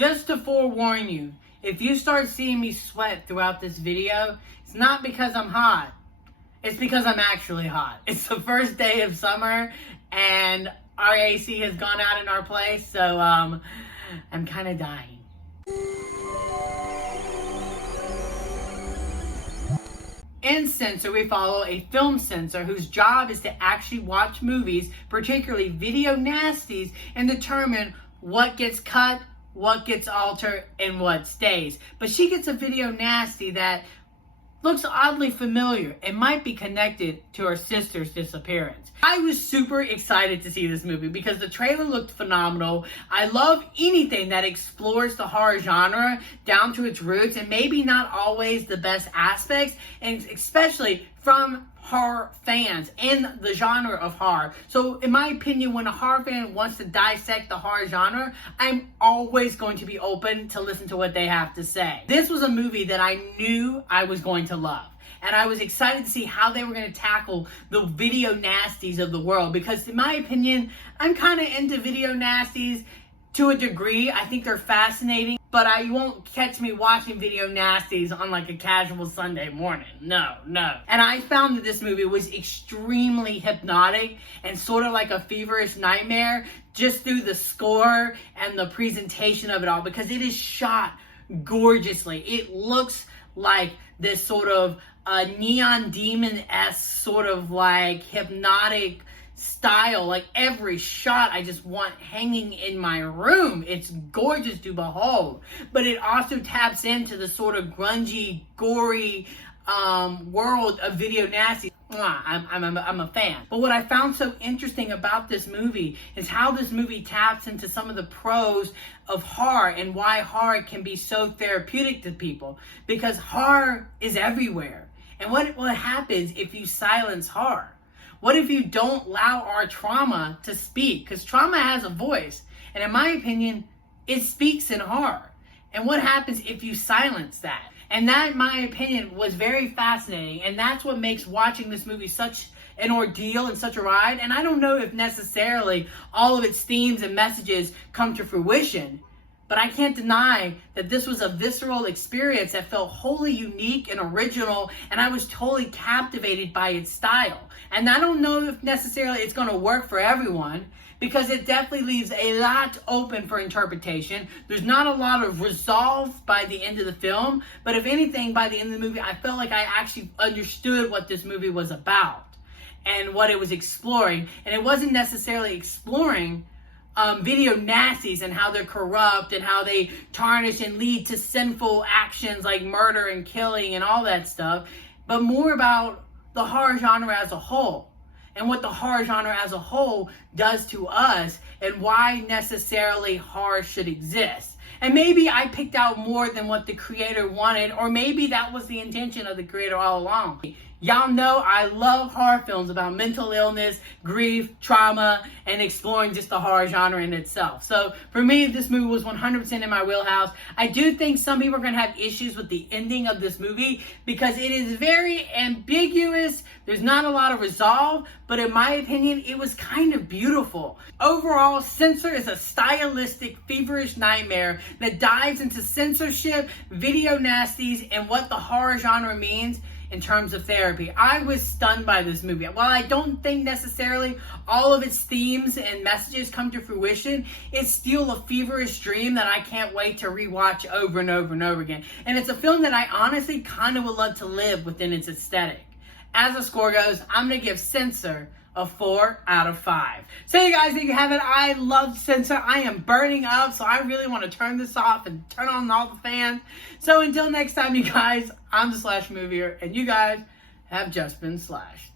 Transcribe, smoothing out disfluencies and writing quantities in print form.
Just to forewarn you, if you start seeing me sweat throughout this video, it's not because I'm hot. It's because I'm actually hot. It's the first day of summer and our AC has gone out in our place, so I'm kind of dying. In Censor, we follow a film censor whose job is to actually watch movies, particularly video nasties, and determine what gets cut, what gets altered, and what stays. But she gets a video nasty that looks oddly familiar and might be connected to her sister's disappearance. I was super excited to see this movie because the trailer looked phenomenal. I love anything that explores the horror genre down to its roots and maybe not always the best aspects, and especially from horror fans in the genre of horror. So in my opinion, when a horror fan wants to dissect the horror genre, I'm always going to be open to listen to what they have to say. This was a movie that I knew I was going to love. And I was excited to see how they were going to tackle the video nasties of the world. Because in my opinion, I'm kind of into video nasties to a degree. I think they're fascinating. But you won't catch me watching video nasties on like a casual Sunday morning. No. And I found that this movie was extremely hypnotic and sort of like a feverish nightmare just through the score and the presentation of it all, because it is shot gorgeously. It looks like this sort of neon demon-esque sort of like hypnotic style. Like every shot I just want hanging in my room. It's gorgeous to behold, but it also taps into the sort of grungy, gory world of video nasty. I'm a fan. But what I found so interesting about this movie is how this movie taps into some of the pros of horror and why horror can be so therapeutic to people, because horror is everywhere. And what happens if you silence horror? What if you don't allow our trauma to speak? Because trauma has a voice. And in my opinion, it speaks in horror. And what happens if you silence that? And that, in my opinion, was very fascinating. And that's what makes watching this movie such an ordeal and such a ride. And I don't know if necessarily all of its themes and messages come to fruition, but I can't deny that this was a visceral experience that felt wholly unique and original, and I was totally captivated by its style. And I don't know if necessarily it's going to work for everyone, because it definitely leaves a lot open for interpretation. There's not a lot of resolve by the end of the film, but if anything, by the end of the movie, I felt like I actually understood what this movie was about and what it was exploring. And it wasn't necessarily exploring video nasties and how they're corrupt and how they tarnish and lead to sinful actions like murder and killing and all that stuff, but more about the horror genre as a whole and what the horror genre as a whole does to us and why necessarily horror should exist. And maybe I picked out more than what the creator wanted, or maybe that was the intention of the creator all along. Y'all know I love horror films about mental illness, grief, trauma, and exploring just the horror genre in itself. So for me, this movie was 100% in my wheelhouse. I do think some people are going to have issues with the ending of this movie because it is very ambiguous. There's not a lot of resolve, but in my opinion, it was kind of beautiful. Overall, Censor is a stylistic, feverish nightmare that dives into censorship, video nasties, and what the horror genre means in terms of therapy. I was stunned by this movie. While I don't think necessarily all of its themes and messages come to fruition, it's still a feverish dream that I can't wait to rewatch over and over and over again. And it's a film that I honestly kind of would love to live within its aesthetic. As the score goes, I'm going to give Censor a 4 out of 5. So you guys, there you have it. I love Censor. I am burning up, so I really want to turn this off and turn on all the fans. So until next time, you guys, I'm the Slash Movier, and you guys have just been slashed.